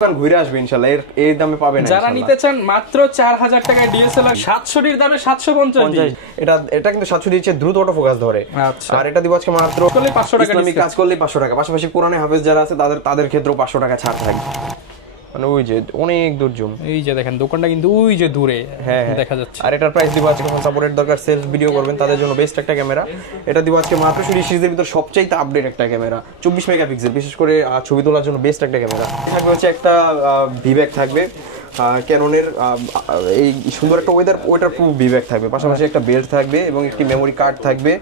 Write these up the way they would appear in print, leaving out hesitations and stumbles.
দোকান ঘুরে আসবে ইনশাআল্লাহ এই দামে পাবেন যারা নিতে চান মাত্র 4000 টাকায় ডিএসএলআর 700 এর দামে 750 এটা কিন্তু 700 দিচ্ছে দ্রুত অটো ফোকাস ধরে। আচ্ছা, আর এটা দিব আজকে মাত্র করলে 500 টাকা ইসলামিক কাজ করলে 500 টাকা। পাশাপাশি কোরআনে হাফেজ যারা আছে তাদের ক্ষেত্রেও 500 টাকা ছাড় থাকবে। মানে ওই যে অনেক দূর জুম, এই যে দেখেন দোকানটা কিন্তু ওই যে দূরে দেখা যাচ্ছে। আর এটার প্রাইস দিব আজকে যখন সাপোর্টের দরকার সেলফ ভিডিও করবেন তাদের জন্য বেস্ট একটা ক্যামেরা। এটা দিব আজকে মাত্র সিরিজের ভিতর সবচেয়ে আপডেট একটা ক্যামেরা 24 মেগাপিক্সেল, বিশেষ করে ছবি তোলার জন্য বেস্ট একটা ক্যামেরা। থাকবে হচ্ছে একটা ভিব্যাক থাকবে ক্যাননের, এই সুন্দর একটা ওয়েটার প্রুফ ভিব্যাক থাকবে। পাশাপাশি একটা বেল্ট থাকবে এবং একটি মেমোরি কার্ড থাকবে।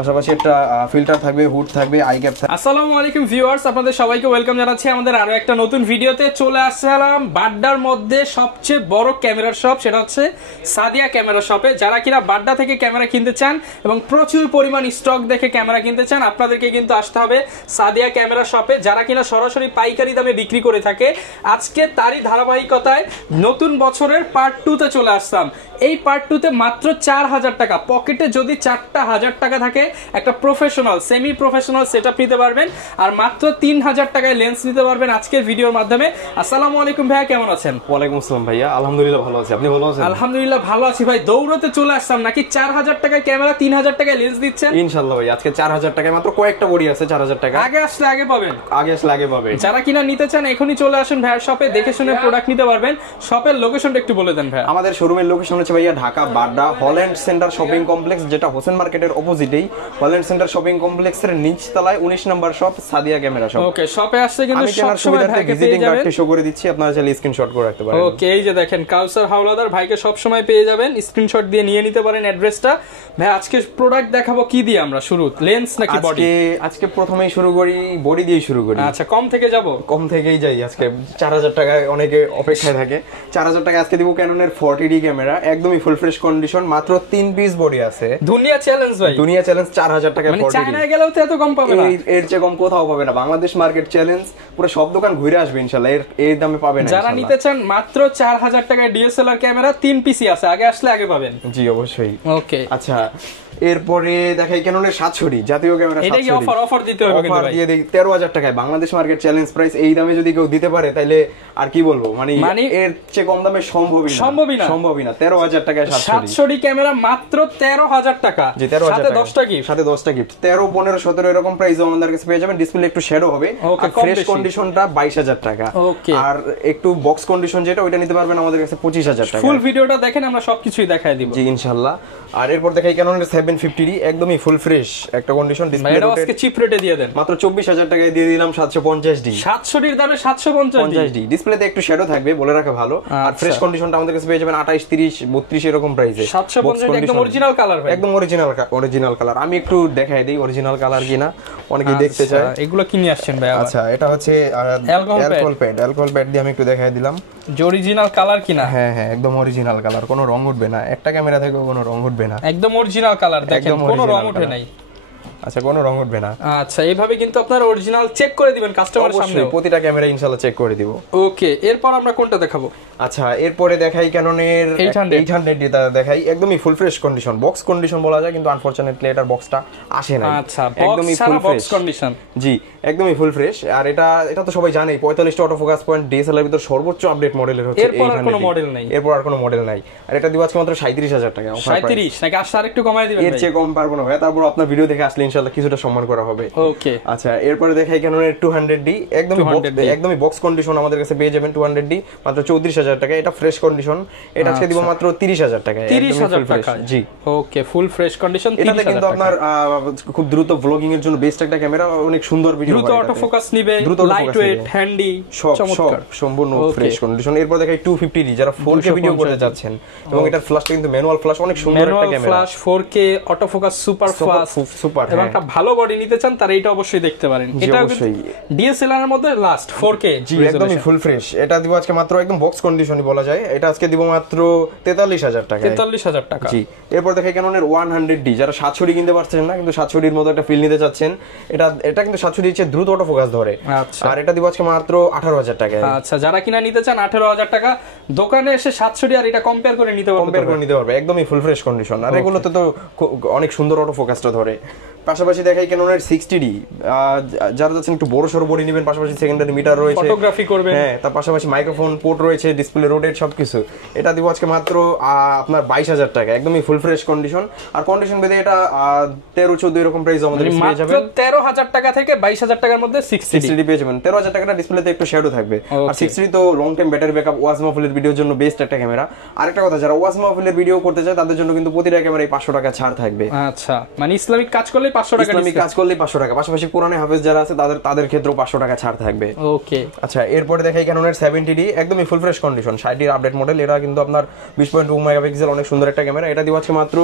পাশাপাশি একটা ফিল্টার থাকবে, হুড থাকবে, আই ক্যাপ থাকবে। আসসালামু আলাইকুম ভিউয়ার্স, আপনাদের সবাইকে ওয়েলকাম জানাচ্ছি আমাদের আরো একটা নতুন ভিডিওতে। চলে আসলাম বাড্ডার মধ্যে সবচেয়ে বড় ক্যামেরার শপ, সেটা হচ্ছে সাদিয়া ক্যামেরা শপে। যারা কিনা বাড্ডা থেকে ক্যামেরা কিনতে চান এবং প্রচুর পরিমাণ স্টক দেখে ক্যামেরা কিনতে চান, আপনাদেরকে কিন্তু আসতে হবে সাদিয়া ক্যামেরা শপে। যারা কিনা সরাসরি পাইকারি দামে বিক্রি করে থাকে, আজকে তারই ধারাবাহিকতায় নতুন বছরের পার্ট 2 তে চলে আসলাম। এই পার্ট 2 তে মাত্র 4000 টাকা, পকেটে যদি 4000 টাকা থাকে একটা প্রফেশনাল সেমি প্রফেশনাল সেটআপ নিতে পারবেন, আর মাত্র 3000 টাকায় লেন্স নিতে পারবেন আজকের ভিডিওর মাধ্যমে। আসসালামু আলাইকুম ভাইয়া, কেমন আছেন? ওয়ালাইকুম আসসালাম ভাইয়া, আলহামদুলিল্লাহ ভালো আছি। আপনি ভালো আছেন? আলহামদুলিল্লাহ ভালো আছি ভাই। দৌড়তে চলে আসলাম নাকি 4000 টাকায় ক্যামেরা 3000 টাকায় লেন্স দিচ্ছেন? ইনশাআল্লাহ ভাই, আজকে 4000 টাকায় মাত্র কয়েকটা বডি আছে 4000 টাকা। আগে আসলে আগে পাবেন, যারা কিনা নিতে চান এখনই চলে আসুন ভাইয়ার শপে, দেখে শুনে প্রোডাক্ট নিতে পারবেন। শপের লোকেশনটা একটু বলে দেন ভাইয়া। আমাদের শোরুমের লোকেশন হচ্ছে ভাইয়া Dhaka Badda Holland centre shopping complex, যেটা হোসেন মার্কেটের অপোজিটেই। হল্যান্ড সেন্টার শপিং কমপ্লেক্সের নিচ তলায় 19 নম্বর শপ সাদিয়া ক্যামেরা শপ। ওকে, শপে আসলে কিন্তু সব সময় ভাইকে ভিজিটিং কার্ডটি শো করে দিচ্ছি, আপনারা চাইলে স্ক্রিনশট করে রাখতে পারেন। ওকে, এই যে দেখেন কাউসার হাওলাদার ভাইকে সব সময় পেয়ে যাবেন, স্ক্রিনশট দিয়ে নিয়ে নিতে পারেন অ্যাড্রেসটা। ভাই আজকে প্রোডাক্ট দেখাবো কি দিয়ে আমরা শুরু, লেন্স নাকি বডি? আজকে প্রথমেই শুরু করি, বডি দিয়ে শুরু করি। আচ্ছা, কম থেকে যাব? কম থেকেই যাই। আজকে 4000 টাকায় অনেকে অপেক্ষায় থাকে। 4000 টাকা আজকে দিব ক্যাননের 40D ক্যামেরা, একদমই ফুল ফ্রেশ কন্ডিশন, মাত্র 3 পিস বডি আছে। দুনিয়া চ্যালেঞ্জ ভাই, দুনিয়া চ্যালেঞ্জ 4000 টাকায় 40D। মানে চায়নায় গেলেও তো এত কম পাবে না, এর চেয়ে কম কোথাও পাবে না। বাংলাদেশ মার্কেট চ্যালেঞ্জ, পুরো সব দোকান ঘুরে আসবে ইনশাআল্লাহ এই দামে পাবেন। যারা নিতে চান মাত্র 4000 টাকায় ডিএসএলআর ক্যামেরা 3 পিসি আছে, আগে আসলে আগে পাবেন। জি অবশ্যই। ওকে, আচ্ছা এরপরে দেখাই ক্যাননের 700D জাতীয় ক্যামেরা। এটা কি অফার দিতে হবে? কিন্তু ভাই দিয়ে দেই 13000 টাকায় বাংলাদেশ মার্কেট চ্যালেঞ্জ প্রাইস। এই দামে যদি কেউ দিতে পারে তাহলে আর কি বলবো, মানে এর চেয়ে কম দামে সম্ভবই না। 13000 টাকায় 700D ক্যামেরা মাত্র 13000 টাকা। জি 13000 সাথে 10টা গিফট, সাথে 10টা গিফট। 13 15 17 এরকম প্রাইস আমাদের কাছে পেয়ে যাবেন। ডিসপ্লে একটু শ্যাডো হবে, আর ফ্রেশ কন্ডিশনটা 22000 টাকা। আর একটু বক্স কন্ডিশন যেটা ওইটা নিতে পারবেন আমাদের কাছে 25000 টাকা। ফুল ভিডিওটা দেখেন, আমরা সবকিছুই দেখায় দিব। জি ইনশাআল্লাহ। আর এরপর দেখাই ক্যাননের 750D, একদমই ফুল ফ্রেশ একটা কন্ডিশন। ডিসপ্লে এটা আজকে চিপ রেটে দিয়ে দেন, মাত্র 24000 টাকায় দিয়ে দিলাম 750D। 700D এর দামে 750D। ডিসপ্লেতে একটু শ্যাডো থাকবে, বলে রাখা ভালো। আর ফ্রেশ কন্ডিশনটা আমাদের কাছে পেয়ে যাবেন 28 30 32 এরকম প্রাইসে। 750 একদম অরিজিনাল কালার ভাই, একদম অরিজিনাল কালার। আমি একটু দেখাই দেই অরিজিনাল কালার কিনা, অনেকেই দেখতে চায়। এগুলো কি নিয়ে আসছেন ভাই? আচ্ছা এটা হচ্ছে অ্যালকোহল প্যাড দিয়ে আমি একটু দেখাই দিলাম যে অরিজিনাল কালার কিনা। হ্যাঁ একদম অরিজিনাল কালার, কোনো রং উঠবে না। একটা ক্যামেরা থেকে কোনো রং উঠবে না, একদম অরিজিনাল কালার। দেখেন কোনো রং উঠে নাই। আচ্ছা কোনো রং উঠবে না। আচ্ছা, এইভাবে কিন্তু আপনারা অরিজিনাল চেক করে দিবেন কাস্টমারের সামনে। প্রতিটা ক্যামেরা ইনশাআল্লাহ চেক করে দিব। ওকে, এরপর আমরা কোনটা দেখাবো? আচ্ছা এরপরে দেখাই ক্যাননের 800 যেটা দেখাই, একদমই full fresh condition, box condition বলা যায়, কিন্তু আনফরচুনেটলি এটার বক্সটা আসে না। আচ্ছা, একদমই ফুল ফ্রেশ কন্ডিশন। জি একদমই ফুল ফ্রেশ। আর এটা তো সবাই জানেই 45টা অটো ফোকাস পয়েন্ট ডিএসএলআর ভিতর সর্বোচ্চ আপডেট মডেলের হচ্ছে। এরপর আর কোনো মডেল নাই, আর এটা দিব আজকে মাত্র 37000 টাকা। 37 নাকি আসলে আরেকটু কমায় দিবেন? এর চেয়ে কম পারবো না ভাই, তারপর আপনার ভিডিও দেখে আসলে ইনশাআল্লাহ কিছুটা সম্মান করা হবে। ওকে, আচ্ছা এরপরে দেখাই ক্যাননের 200D, একদমই বক্স কন্ডিশন আমাদের কাছে পেয়ে যাবেন 200D মাত্র 34000 টাকা। এটা ফ্রেশ কন্ডিশন, এটা আজকে দিব মাত্র 30000 টাকা। 30000 টাকা। জি ওকে, ফুল ফ্রেশ কন্ডিশন। এটাতে কিন্তু আপনার খুব দ্রুত ব্লগিং এর জন্য বেস্ট একটা ক্যামেরা, অনেক সুন্দর ভিডিও, দ্রুত অটো ফোকাস নিবে, লাইট ওয়েট, হ্যান্ডি, চমৎকার, সম্পূর্ণ ফ্রেশ কন্ডিশন। এরপর দেখাই 250D, যারা 4K ভিডিও করতে যাচ্ছেন, এবং এটার ফ্ল্যাশটা কিন্তু ম্যানুয়াল ফ্ল্যাশ, অনেক সুন্দর একটা camera. Flash 4K auto focus super fast, super. এবং একটা ভালো বডি নিতে চান তারা এটা অবশ্যই দেখতে পারেন। এটা অবশ্যই ডিএসএলআর এর মধ্যে লাস্ট 4K। জি একদমই ফুল ফ্রেশ। এটা দিব আজকে মাত্র একদম বক্স কন্ডিশনই বলা যায়। এটা আজকে দিব মাত্র 43000 টাকা। 43000 টাকা। জি এরপর দেখাই ক্যাননের 100D, যারা 700D কিনতে পারছেন না কিন্তু 700D এর মতো একটা ফিল নিতে চাচ্ছেন, এটা কিন্তু 700D এর চেয়ে দ্রুত অটো ফোকাস ধরে। আচ্ছা, আর এটা দিব আজকে মাত্র 18000 টাকা। আচ্ছা, যারা কিনা নিতে চান 18000 টাকা, দোকানে এসে 700D আর এটা কম্পেয়ার করে নিতে পারবে, একদমই ফুল ফ্রেশ কন্ডিশন। আর এগুলোতে তো অনেক সুন্দর অটো ফোকাসটা ধরে। পাশাপাশি দেখাই ক্যাননের 60D, যারা যাচ্ছেন একটু বড় সড়ো বডি নেবেন, পাশাপাশি সেকেন্ডারি মিটার রয়েছে, ফটোগ্রাফি করবেন, হ্যাঁ, তার পাশাপাশি মাইক্রোফোন পোর্ট রয়েছে, ডিসপ্লে রোটেট সবকিছু। এটা দিব আজকে মাত্র আপনার 22,000 টাকা, একদমই ফুল ফ্রেশ কন্ডিশন। আর কন্ডিশন বেদে এটা 13-14 এরকম প্রাইস আমাদের পেয়ে যাবেন। 13,000 টাকা থেকে 22,000 টাকার মধ্যে 60D পেয়ে যাবেন। 13,000 টাকাটা ডিসপ্লেতে একটু শ্যাডো থাকবে। আর 60D তো লং টাইম ব্যাটারি ব্যাকআপ, ওয়াজ মাহফিলের ভিডিওর জন্য বেস্ট একটা ক্যামেরা। আরেকটা কথা, যারা ওয়াজ মাহফিলের ভিডিও করতে চায় তাদের জন্য কিন্তু প্রতিটা ক্যামেরায় 500 টাকা ছাড় থাকবে। আচ্ছা, মানে ইসলামিক কাজ করলে 500 টাকা, ইসলামিক কাজ করলে 500 টাকা, পাশাপাশি কোরআনে হাফেজ যারা আছে তাদের ক্ষেত্রেও 500 টাকা ছাড় থাকবে। ওকে, আচ্ছা, এরপরে দেখাই ক্যাননের 70D, একদমই full fresh condition, 60 update model. এটা কিন্তু আপনার 20.2 মেগাপিক্সেল, অনেক সুন্দর একটা ক্যামেরা। এটা দিব আজকে মাত্র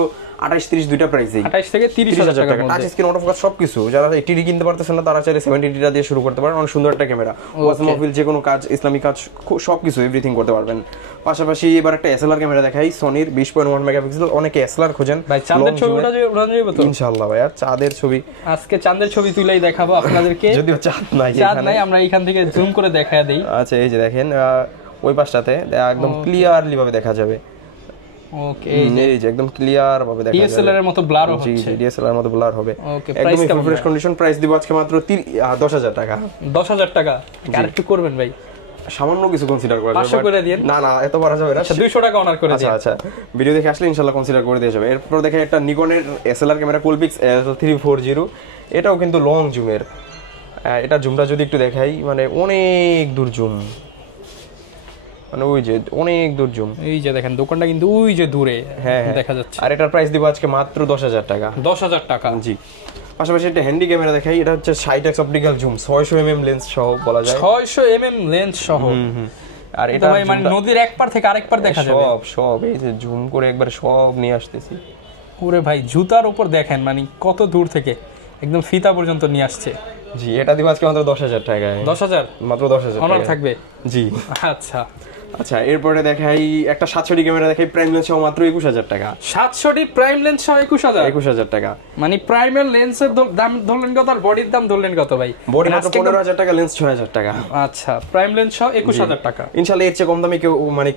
28-30 দুইটা প্রাইসে, 28 থেকে 30,000 টাকা। টাচ স্ক্রিন, অটো ফোকাস সবকিছু। যারা 80D কিনতে পারতেছেন না তারা চাইলে 70Dটা দিয়ে শুরু করতে পারেন, অনেক সুন্দর একটা ক্যামেরা। ওয়াজ মাহফিল, যে কোনো কাজ, ইসলামিক কাজ, সবকিছু এভরিথিং করতে পারবেন। পাশাপাশি এবার একটা এসএলআর ক্যামেরা দেখাই, সনির 20.1 মেগাপিক্সেল। অনেকে এসএলআর খোঁজেন ভাই, চাঁদের ছবিটা যে উড়ানো যাবে তো ইনশাআল্লাহ ভাই, আর চাঁদের ছবি, আজকে চাঁদের ছবি তুলেই দেখাবো আপনাদেরকে। যদিও চাঁদ নাই, আমরা এখান থেকে জুম করে দেখায় দেই। আচ্ছা, এই যে দেখেন ওই পাশটাতে একদম ক্লিয়ারলি ভাবে দেখা যাবে। ওকে, এই যে একদম ক্লিয়ার ভাবে দেখা যাবে, ডিএসএলআর এর মতো ব্লার হচ্ছে। জি, ডিএসএলআর এর মতো ব্লার হবে। ওকে, একদম ফুল ফ্রেশ কন্ডিশন। প্রাইস দিব আজকে মাত্র 10,000 টাকা। 10,000 টাকা আর একটু করবেন ভাই, সামান্য কিছু কনসিডার করা যাবে। 500 করে দিন। না, এত বাড়া যাবে না। 200 টাকা অনার করে দিন। আচ্ছা, ভিডিও দেখে আসলে ইনশাআল্লাহ কনসিডার করে দেওয়া যাবে। এরপর দেখে একটা নিকনের এসএলআর ক্যামেরা, কোলপিক্স L340। এটাও কিন্তু লং জুমের। এটা জুমটা যদি একটু দেখাই, মানে অনেক দূর জুম, মানে ওই যে অনেক দূর জুম। এই যে দেখেন দোকানটা কিন্তু ওই যে দূরে দেখা যাচ্ছে। আর এটার প্রাইস দিব আজকে মাত্র 10,000 টাকা। 10,000 টাকা, জি। পাশাপাশি একটা হ্যান্ডি ক্যামেরা দেখাই, এটা হচ্ছে 60x optical zoom, 600mm lens সহ বলা যায়, 600mm লেন্স সহ। আর এটা ভাই মানে নদীর এক পার থেকে আরেক পার দেখা যাবে, সব এই যে জুম করে একবার সব নিয়ে আসতেছি। ওরে ভাই, জুতার উপর দেখেন মানে কত দূর থেকে একদম ফিতা পর্যন্ত নিয়ে আসছে। জি, এটা দিব আজকে মাত্র 10,000 টাকায়। 10,000 মাত্র 10,000 অনার থাকবে। জি। আচ্ছা, এরপরে দেখাই একটা 700D ক্যামেরা দেখাই, প্রাইম লেন্স সহ মাত্র 21,000 টাকা। 700D প্রাইম লেন্স সহ 21,000 টাকা। মানে প্রাইমের লেন্সের দাম ধরলেন কত, আর বডির দাম ধরলেন কত ভাই? বডি মাত্র 15,000 টাকা, লেন্স 6,000 টাকা। আচ্ছা, প্রাইম লেন্স সহ 21,000 টাকা। ইনশাআল্লাহ এর চেয়ে কম দামে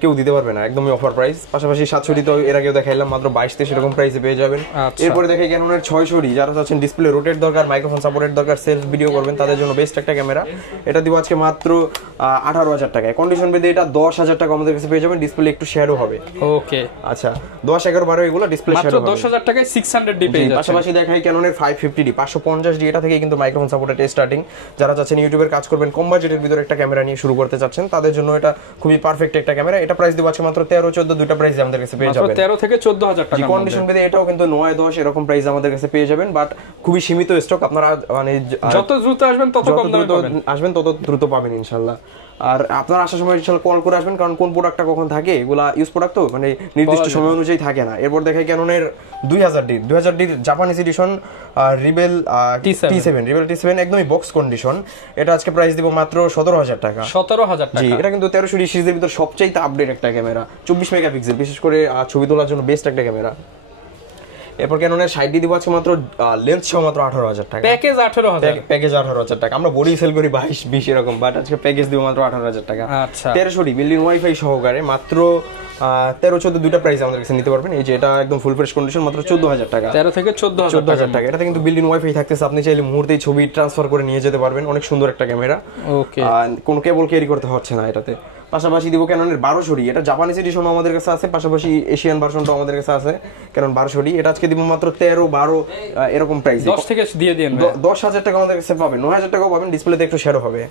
কেউ দিতে পারবে না, একদমই অফার প্রাইস। পাশাপাশি 700D তো এর আগেও দেখাইলাম, মাত্র 22-23 এরকম প্রাইসে পেয়ে যাবেন। এরপরে দেখাই ক্যাননের 600D, যারা চাচ্ছেন ডিসপ্লে রোটেট দরকার, মাইক্রোফোন সাপোর্টের দরকার, সেলফ ভিডিও করবেন, তাদের জন্য বেস্ট একটা ক্যামেরা। এটা দিব আজকে মাত্র 18,000 টাকায়। কন্ডিশন বেদে এটা 10,000 টাকা আমাদের কাছে পেয়ে যাবেন, ডিসপ্লে একটু শ্যাডো হবে। ওকে, আচ্ছা, 10, 11, 12 এগুলো ডিসপ্লে শ্যাডো হবে। মাত্র 10,000 টাকায় 600D পেয়ে যাচ্ছেন। পাশাপাশি দেখাই ক্যাননের 550D, 550D, এটা থেকে কিন্তু মাইক্রোফোন সাপোর্টেড স্টার্টিং। যারা চাচ্ছেন ইউটিউবের কাজ করবেন, কম বাজেটের ভিতরে একটা ক্যামেরা নিয়ে শুরু করতে চাচ্ছেন, তাদের জন্য এটা খুবই পারফেক্ট একটা ক্যামেরা। এটা প্রাইস দিব আজকে মাত্র 13-14 দুইটা প্রাইস আমাদের কাছে পেয়ে যাবেন। 13 থেকে 14,000 টাকা। কন্ডিশন বেদে এটাও কিন্তু 9-10 এরকম প্রাইস আমাদের কাছে পেয়ে যাবেন, বাট খুবই সীমিত স্টক। আপনারা মানে যত দ্রুত আসবেন তত কম দামে পাবেন, তত দ্রুত পাবেন ইনশাআল্লাহ। আর আপনারা আসার সময় ইনশাআল্লাহ কল করে আসবেন, কারণ কোন প্রোডাক্টটা কখন থাকে, এগুলা ইউজ প্রোডাক্ট তো মানে নির্দিষ্ট সময় অনুযায়ী থাকে না। এরপর দেখাই ক্যাননের 2000D Japanese addition rebel T7 একদমই বক্স কন্ডিশন। এটা আজকে প্রাইস দিব মাত্র 17,000 টাকা। 17,000 টাকা। জি, এটা কিন্তু 1300D সিরিজের ভিতর সবচেয়ে আপডেট একটা ক্যামেরা, 24 মেগাপিক্সেল, বিশেষ করে ছবি তোলার জন্য বেস্ট একটা ক্যামেরা। এরপর ক্যাননের 60D দিব আজকে মাত্র লেন্স সহ মাত্র 18,000 টাকা। প্যাকেজ 18,000, প্যাকেজ 18,000 টাকা। আমরা বডি সেল করি 22-20 এরকম, বাট আজকে প্যাকেজ দিব মাত্র 18,000 টাকা। আচ্ছা, 1300D বিল্ডিং ওয়াইফাই সহকারে মাত্র 13-14 দুইটা প্রাইস আমাদের কাছে নিতে পারবেন। এই যে এটা একদম ফুল ফ্রেশ কন্ডিশন, মাত্র 14,000 টাকা। 13 থেকে 14,000 টাকা। এটাতে কিন্তু বিল্ডিং ওয়াইফাই থাকতেছে, আপনি চাইলে মুহূর্তেই ছবি ট্রান্সফার করে নিয়ে যেতে পারবেন। অনেক সুন্দর একটা ক্যামেরা। ওকে, কোনো কেবল ক্যারি করতে হচ্ছে না এটাতে। পাশাপাশি দিব ক্যাননের 1200D, এটা জাপানিজ এডিশন আমাদের কাছে আছে, পাশাপাশি এশিয়ান ভার্সনটাও আমাদের কাছে আছে। ক্যানন 1200D, এটা আজকে দিব মাত্র 13-12 এরকম প্রাইস। 10 থেকে দিয়ে দেন, 10,000 টাকা আমাদের কাছে পাবেন, 9,000 টাকাও পাবেন, ডিসপ্লেতে একটু শ্যাডো হবে।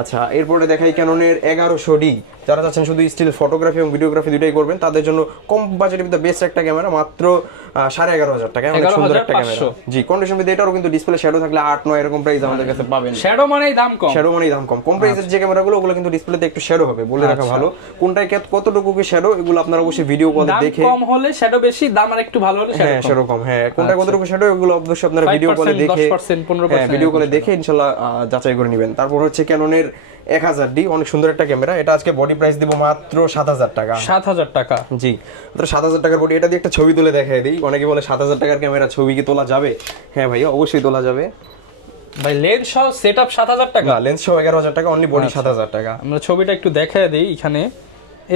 আচ্ছা, এরপরে দেখাই ক্যাননের 1100D, যারা চাচ্ছেন শুধু স্টিল ফটোগ্রাফি এবং ভিডিওগ্রাফি দুটাই করবেন, তাদের জন্য কম বাজেটের ভিতরে বেস্ট একটা ক্যামেরা, মাত্র 11,500 টাকা। অনেক সুন্দর একটা ক্যামেরা। জি, কন্ডিশন ভিতরে এটারও কিন্তু ডিসপ্লে শ্যাডো থাকলে 8-9 এরকম প্রাইস আমাদের কাছে পাবেন। শ্যাডো মানেই দাম কম। কম প্রাইসের যে ক্যামেরাগুলো ওগুলো কিন্তু ডিসপ্লেতে একটু শ্যাডো হবে, বলে রাখা ভালো। কোনটায় কতটুকু কি শ্যাডো, এগুলো আপনারা অবশ্যই ভিডিও কলে দেখে, কম হলে শ্যাডো বেশি, দাম আর একটু ভালো হলে শ্যাডো কম। হ্যাঁ, কোনটা কতটুকু শ্যাডো এগুলো অবশ্যই আপনারা ভিডিও কলে দেখে, 10%, 15%, ভিডিও কলে দেখে ইনশাআল্লাহ যাচাই করে নেবেন। তারপর হচ্ছে ক্যাননের 1000D, অনেক সুন্দর একটা ক্যামেরা। এটা আজকে বডি প্রাইস দিব মাত্র 7,000 টাকা। 7,000 টাকা। জি, মাত্র 7,000 টাকার বডি। এটা দিয়ে একটা ছবি তুলে দেখাই দিই। অনেকে বলে 7,000 টাকার ক্যামেরা ছবি কি তোলা যাবে? হ্যাঁ ভাই, অবশ্যই তোলা যাবে ভাই। লেন্স সহ সেটআপ 7,000 টাকা? না, লেন্স সহ 11,000 টাকা, অনলি বডি 7,000 টাকা। আমরা ছবিটা একটু দেখায় দেই। এখানে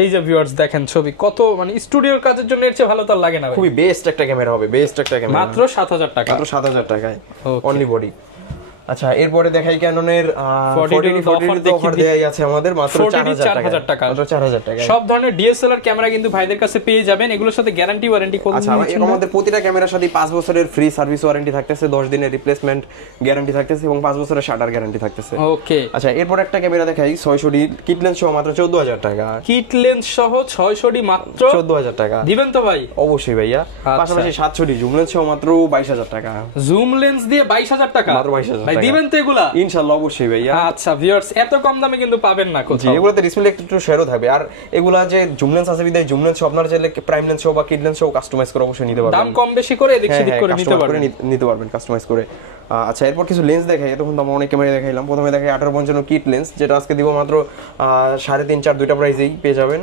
এই যে ভিউয়ার্স দেখেন ছবি কত, মানে স্টুডিওর কাজের জন্য এর চেয়ে ভালো তো আর লাগে না ভাই। খুবই বেস্ট একটা ক্যামেরা হবে, বেস্ট একটা ক্যামেরা, মাত্র 7000 টাকা, মাত্র 7000 টাকায় অনলি বডি। আচ্ছা এরপরে দেখাই ক্যাননের 40 অফার দেয়াই আছে আমাদের মাত্র 4000 টাকা, মাত্র 4000 টাকা। সব ধরনের ডিএসএলআর ক্যামেরা কিন্তু ভাইদের কাছে পেয়ে যাবেন, এগুলোর সাথে গ্যারান্টি ওয়ারেন্টি কোন আচ্ছা আমাদের প্রতিটা ক্যামেরার সাথে 5 বছরের ফ্রি সার্ভিস ওয়ারেন্টি থাকতেছে, 10 দিনের রিপ্লেসমেন্ট গ্যারান্টি থাকতেছে এবং 5 বছরের শাটার গ্যারান্টি থাকতেছে। ওকে আচ্ছা এরপর একটা ক্যামেরা দেখাই 600 ডি কিট লেন্স সহ মাত্র 14000 টাকা, কিট লেন্স সহ 600 ডি মাত্র 14000 টাকা দিবেন তো ভাই? অবশ্যই ভাইয়া। পাশাপাশি 700 ডি জুম লেন্স সহ মাত্র 22000 টাকা, জুম লেন্স দিয়ে 22000 টাকা, মাত্র 22000 ভাই টাকা দিবেন তো এগুলা? ইনশাআল্লাহ অবশ্যই ভাইয়া। আচ্ছা ভিউয়ার্স এত কম দামে কিন্তু পাবেন না কোথাও। এগুলোতে ডিসপ্লে একটু শেয়ারও থাকবে, আর এগুলা যে জুম লেন্স আছে বিদায় জুম লেন্স আপনারা চাইলে প্রাইম লেন্স বা কিট লেন্স কাস্টমাইজ করে অবশ্যই নিতে পারবেন, দাম কম বেশি করে এদিক সেদিক করে নিতে পারবেন কাস্টমাইজ করে। আচ্ছা এরপর কিছু লেন্স দেখাই, তখন তো আমরা অনেক ক্যামেরা দেখাইলাম। প্রথমে দেখাই 1855 কিট লেন্স, যেটা আজকে দিব মাত্র 3.5-4 দুইটা প্রাইসেই পেয়ে যাবেন।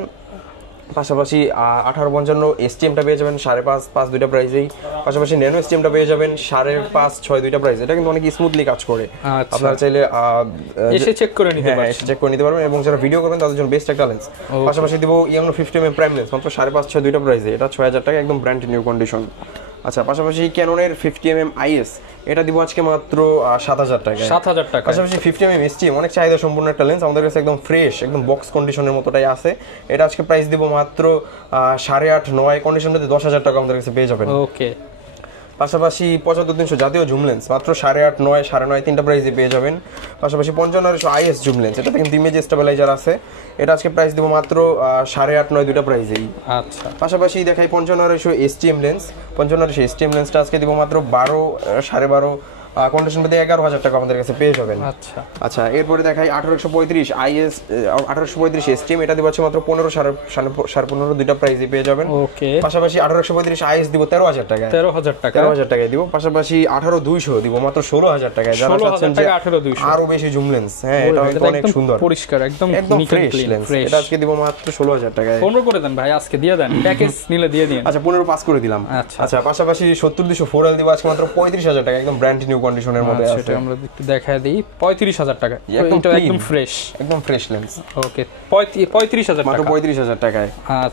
পাশাপাশি 1855 এসটিএমটা পেয়ে যাবেন 5.5 দুইটা প্রাইসেই। পাশাপাশি ন্যানো এসটিএমটা পেয়ে যাবেন 5.5-6 দুইটা প্রাইস। এটা কিন্তু অনেক স্মুথলি কাজ করে, আপনারা চাইলে এসে চেক করে নিতে পারবেন, এসে চেক করে নিতে পারবেন এবং যারা ভিডিও করবেন তাদের জন্য বেস্ট একটা লেন্স। পাশাপাশি দিব ইয়াংনো 50mm প্রাইম লেন্স মাত্র 5.5-6 দুইটা প্রাইসে, এটা 6000 টাকা একদম ব্র্যান্ড নিউ কন্ডিশন। আচ্ছা পাশাপাশি ক্যাননের 50mm আইএস, এটা দিব আজকে মাত্র 7000 টাকা, 7000 টাকা। পাশাপাশি 50mm এসটিএম অনেক চাহিদা সম্পূর্ণ একটা লেন্স, আমাদের কাছে একদম ফ্রেশ একদম বক্স কন্ডিশনের মতোটাই আছে। এটা আজকে প্রাইস দিব মাত্র 8.5-9 কন্ডিশনটাতে 10000 টাকা আমাদের কাছে পেয়ে যাবেন। ওকে পাশাপাশি 75-300 জাতীয় জুম লেন্স মাত্র 8.5-9 তিনটা প্রাইসে পেয়ে যাবেন। পাশাপাশি 55-900 আইএস জুম লেন্স, এটাতে কিন্তু ইমেজ স্টেবিলাইজার আছে, এটা আজকে প্রাইস দিব মাত্র 8.5-9 দুইটা প্রাইসেই। আচ্ছা পাশাপাশি দেখাই 55-900 এসটিএম লেন্স, 55-900 এসটিএম লেন্সটা আজকে দিব মাত্র 12-12.5 কন্ডিশন পেতে 11000 টাকা আমাদের কাছে পেয়ে যাবেন। আচ্ছা আচ্ছা এরপরে দেখাই 1835 আইএস 1835 এসটিএম, এটা দিব মাত্র 15-15.5 দুইটা প্রাইসে পেয়ে যাবেন। ওকে পাশাপাশি 1835 আইএস দিব 13000 টাকা, 13000 টাকা, 13000 টাকায় দিব। পাশাপাশি 18200 দিব মাত্র 16000 টাকায়, যারা চাচ্ছেন যে 18200 আরো বেশি জুম লেন্স, হ্যাঁ এটা হয়তো অনেক সুন্দর পরিষ্কার একদম ফ্রেশ লেন্স, এটা আজকে দিব মাত্র 16000 টাকায়। 15 করে দেন ভাই, আজকে দিয়ে দেন, প্যাকেজ নিলে দিয়ে দিন। আচ্ছা 15 পাস করে দিলাম। আচ্ছা পাশাপাশি 70200 4L দিব আজকে মাত্র 35000 টাকা, একদম ব্র্যান্ড নিউ কন্ডিশনের মধ্যে আছে। সেটা আমরা একটু দেখায় দেই 35000 টাকা, একদম ফ্রেশ, একদম ফ্রেশ লেন্স। ওকে 35000 টাকা, মাত্র 35000 টাকায়।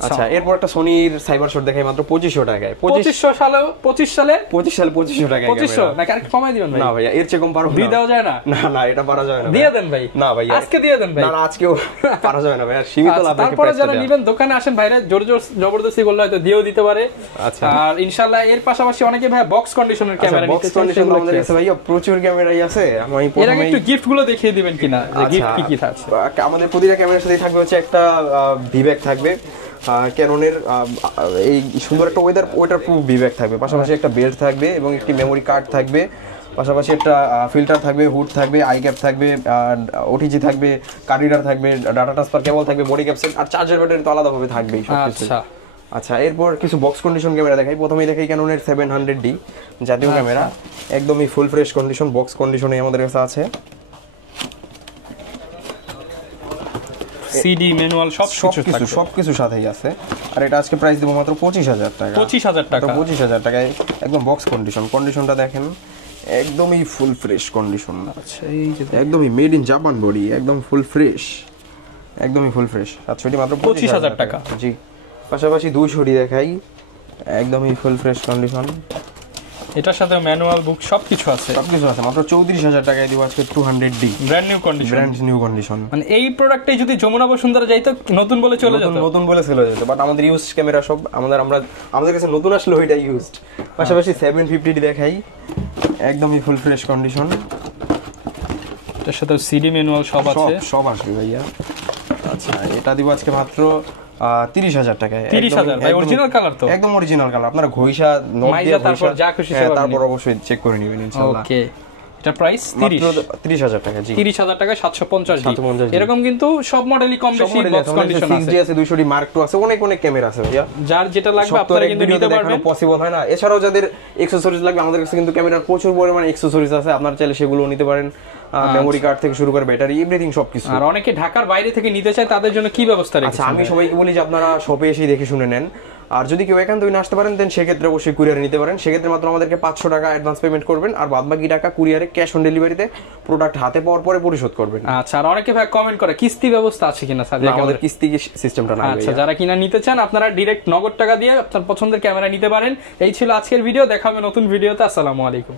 আচ্ছা এরপর একটা সোনির সাইবার শট দেখাই মাত্র 2500 টাকায়। 2500 সালে 25 সালে 2500 টাকায় 2500 নাকি আর কমাই দিবেন ভাই? না ভাইয়া এর চেয়ে কম পারবো না, দিয়ে দেওয়া যায় না? না এটা পারা যায় না, দিয়ে দেন ভাই। না ভাইয়া আজকে দিয়ে দেন ভাই। না আজকেও পারা যায় না ভাইয়া, সীমিত লাভ। তারপরে যারা নেবেন দোকানে আসেন ভাইরা, জোর জবরদস্তি করলে হয়তো দিয়েও দিতে পারে। আচ্ছা আর ইনশাআল্লাহ এর পাশাপাশি অনেকে ভাই বক্স কন্ডিশনের ক্যামেরা নিতে চান, সেগুলো আমাদের কাছে ভাইয়া প্রচুর ক্যামেরাই আছে। আমি এর আগে একটু গিফট গুলো দেখিয়ে দিবেন কিনা, যে গিফট কি কি থাকছে? আমাদের প্রতিটা ক্যামেরার সাথে থাকবে হচ্ছে একটা ভিব্যাক থাকবে, ক্যাননের এই সুন্দর একটা ওয়েটার প্রুফ ভিব্যাক থাকবে, পাশাপাশি একটা বেল্ট থাকবে এবং একটি মেমোরি কার্ড থাকবে, পাশাপাশি একটা ফিল্টার থাকবে, হুড থাকবে, আই ক্যাপ থাকবে, ওটিজি থাকবে, কার্ড রিডার থাকবে, ডাটা ট্রান্সফার কেবল থাকবে, বডি ক্যাপসেট আর চার্জার ব্যাটারি তো আলাদাভাবে থাকবেই সবকিছু। আচ্ছা এরপর কিছু বক্স কন্ডিশন ক্যামেরা দেখাই। প্রথমেই দেখাই ক্যাননের 700D জাতীয় ক্যামেরা, একদমই ফুল ফ্রেশ কন্ডিশন, বক্স কন্ডিশনে আমাদের কাছে আছে। সিডি ম্যানুয়াল সবকিছু সাথেই আছে। আর এটা আজকে প্রাইস দেব মাত্র 25000 টাকা, 25000 টাকা, 25000 টাকায় একদম বক্স কন্ডিশনটা দেখেন একদমই ফুল ফ্রেশ কন্ডিশন। আচ্ছা এই যে একদমই মেড ইন জাপান বডি, একদম ফুল ফ্রেশ, একদমই ফুল ফ্রেশ। 700D মাত্র 25000 টাকা। জি পাশাপাশি 200D দেখাই, একদমই ফুল ফ্রেশ কন্ডিশন, এটার সাথে ম্যানুয়াল বুক সবকিছু আছে, মাত্র 34000 টাকায় দিব আজকে 200D ব্র্যান্ড নিউ কন্ডিশন। মানে এই প্রোডাক্টে যদি যমুনা বসুন্ধরা যাইতো নতুন বলে চলে যেত, বাট আমাদের ইউজ ক্যামেরা সব আমাদের কাছে নতুন আসলে ওইটা ইউজড। পাশাপাশি 750D দেখাই, একদমই ফুল ফ্রেশ কন্ডিশন, এটার সাথে সিডি ম্যানুয়াল সব আসবে ভাইয়া। আচ্ছা এটা দিব আজকে মাত্র 30000 টাকায়। 30000 ভাই, অরিজিনাল কালার তো, একদম অরিজিনাল কালার। আপনারা ঘইষা নোট দিয়ে তারপর যা খুশি তারপর অবশ্যই চেক করে নেবেন ইনশাআল্লাহ। ওকে এটা প্রাইস 30000 টাকা। জি 30000 টাকা 750 এরকম কিন্তু সব মডেলই কম বেশি বক্স কন্ডিশন আছে। 6D আছে, 200D Mark II আছে, অনেক ক্যামেরা আছে ভাইয়া, যার যেটা লাগবে আপনারা কিন্তু নিতে পারবেন, পসিবল হয় না। এছাড়াও যাদের অ্যাকসেসরিজ লাগবে আমাদের কাছে কিন্তু ক্যামেরার প্রচুর পরিমাণে অ্যাকসেসরিজ আছে, আপনারা চাইলে সেগুলো নিতে পারেন, মেমোরি কার্ড থেকে শুরু করে ব্যাটারি এভরিথিং সবকিছু। আর অনেকে ঢাকার বাইরে থেকে নিতে চায়, তাদের জন্য কি ব্যবস্থা রেখেছেন? আচ্ছা আমি সবাইকে বলি যে আপনারা শপে এসে দেখে শুনে নেন। আর যদি কেউ একান্তই না আসতে পারেন দেন সেক্ষেত্রে অবশ্যই কুরিয়ারে নিতে পারেন। সেক্ষেত্রে মাত্র আমাদেরকে 500 টাকা অ্যাডভান্স পেমেন্ট করবেন, আর বাদবাকি টাকা কুরিয়ারে ক্যাশ অন ডেলিভারিতে প্রোডাক্ট হাতে পাওয়ার পরে পরিশোধ করবেন। আচ্ছা, আর অনেকে ভাই কমেন্ট করে কিস্তি ব্যবস্থা আছে কিনা সাদিয়া আমাদের কিস্তি সিস্টেমটা না। আচ্ছা, যারা কিনা নিতে চান আপনারা ডিরেক্ট নগদ টাকা দিয়ে আপনার পছন্দের ক্যামেরা নিতে পারেন। এই ছিল আজকের ভিডিও, দেখা হবে নতুন ভিডিওতে। আসসালামু আলাইকুম।